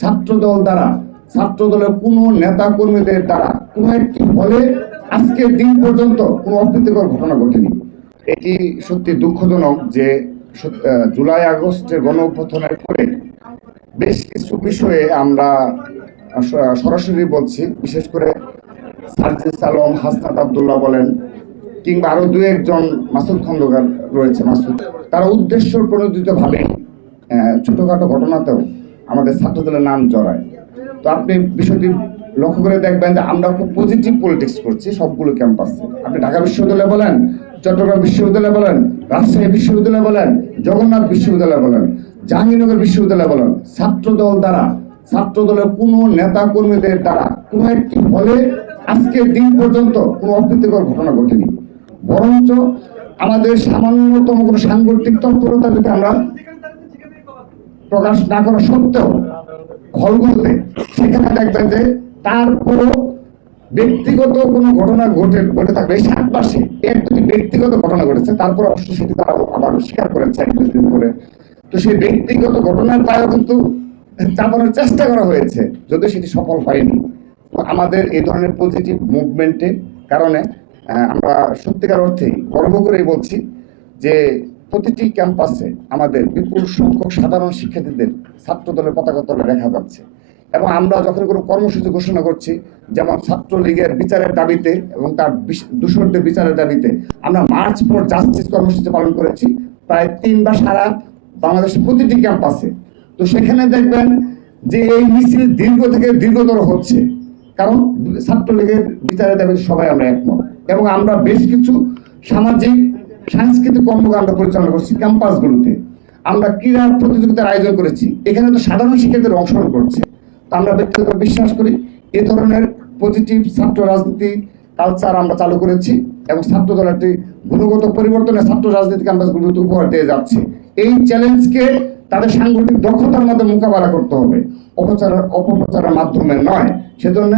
ছাত্রদল দ্বারা, ছাত্রদলের কোনো নেতা কর্মীদের দ্বারা কোনো একটি হলে আজকের দিন পর্যন্ত কোনো অপ্রীতিকর ঘটনা ঘটেনি। এটি সত্যি দুঃখজনক যে জুলাই আগস্টের গণ অভ্যুত্থানের পরে বেশ কিছু বিষয়ে আমরা সরাসরি বলছি, বিশেষ করে সার্জিস আলম, হাসনাত আব্দুল্লাহ বলেন, কিংবা আরো দু একজন, মাসুদ খন্দকার রয়েছে, মাসুদ, তারা উদ্দেশ্য প্রণোদিত ভাবে ছোটখাটো ঘটনাতেও আমাদের ছাত্রদলের নাম জড়ায়। তো আপনি বিষয়টি লক্ষ্য করে দেখবেন যে আমরা খুব পজিটিভ পলিটিক্স করছি সবগুলো ক্যাম্পাসে। আপনি ঢাকা বিশ্ববিদ্যালয় বলেন, চট্টগ্রাম বিশ্ববিদ্যালয় বলেন, রাজশাহী বিশ্ববিদ্যালয় বলেন, জগন্নাথ বিশ্ববিদ্যালয় বলেন, জাহাঙ্গীরনগর বিশ্ববিদ্যালয় বলেন, ছাত্রদল দ্বারা, ছাত্রদলের কোনো নেতা কর্মীদের দ্বারা কোনো একটি হলে আজকের দিন পর্যন্ত কোনো অপ্রীতিকর ঘটনা ঘটেনি। বরঞ্চ আমাদের সামান্যতম কোনো সাংগঠনিক তৎপরতা যদি আমরা প্রকাশ না করা সত্ত্বেও হলগুলোতে, সেখানে দেখবেন যে তারপরও ব্যক্তিগত কোনো ঘটনা ঘটে থাকবে। এই 7 মাসে এক দুটি ব্যক্তিগত ঘটনা ঘটেছে, তারপর অবশ্য সেটি তারা আবার স্বীকার করেছে এক দুদিন করে। তো সেই ব্যক্তিগত ঘটনার দায়ও কিন্তু চাপানোর চেষ্টা করা হয়েছে, যদিও সেটি সফল হয়নি। তো আমাদের এই ধরনের পজিটিভ মুভমেন্টের কারণে আমরা সত্যিকার অর্থেই গর্ব করেই বলছি যে প্রতিটি ক্যাম্পাসে আমাদের বিপুল সংখ্যক সাধারণ শিক্ষার্থীদের ছাত্রদলের পতাকা তলে দেখা যাচ্ছে। এবং আমরা যখন কোনো কর্মসূচি ঘোষণা করছি, যেমন ছাত্রলীগের বিচারের দাবিতে এবং তার দূষণদের বিচারের দাবিতে আমরা মার্চ ফর জাস্টিস কর্মসূচি পালন করেছি প্রায় 3 বা সারা বাংলাদেশের প্রতিটি ক্যাম্পাসে। তো সেখানে দেখবেন যে এই মিছিল দীর্ঘ থেকে দীর্ঘতর হচ্ছে, কারণ ছাত্রলীগের বিচারের দাবিতে সবাই আমরা একমত। এবং আমরা বেশ কিছু সামাজিক সাংস্কৃতিক কর্মকাণ্ড পরিচালনা করছি ক্যাম্পাসগুলোতে। আমরা ক্রীড়া প্রতিযোগিতার আয়োজন করেছি, এখানে তো সাধারণ শিক্ষার্থীরা অংশগ্রহণ করছে। তো আমরা ব্যক্তিগত বিশ্বাস করি এ ধরনের পজিটিভ ছাত্র রাজনীতি কালচার আমরা চালু করেছি এবং ছাত্রদল একটি গুণগত পরিবর্তনে ছাত্র রাজনীতি ক্যাম্পাসগুলোতে উপহার দিয়ে যাচ্ছে। এই চ্যালেঞ্জকে তাদের সাংগঠনিক দক্ষতার মাধ্যমে মোকাবেলা করতে হবে, অপপ্রচারের মাধ্যমে নয়। সেজন্য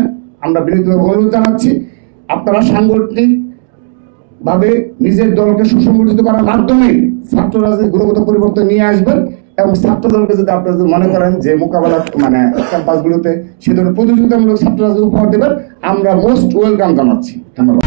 আমরা বিনীতভাবে অনুরোধ জানাচ্ছি, আপনারা সাংগঠনিক ভাবে নিজের দলকে সুসংগঠিত করার মাধ্যমে ছাত্র রাজনীতির গুণগত পরিবর্তন নিয়ে আসবেন। এবং ছাত্র দলকে যদি আপনারা মনে করেন যে মোকাবেলা ক্যাম্পাসগুলোতে সে ধরনের প্রতিযোগিতামূলক ছাত্র রাজনীতি উপহার দেবেন, আমরা মোস্ট ওয়েলকাম জানাচ্ছি। ধন্যবাদ।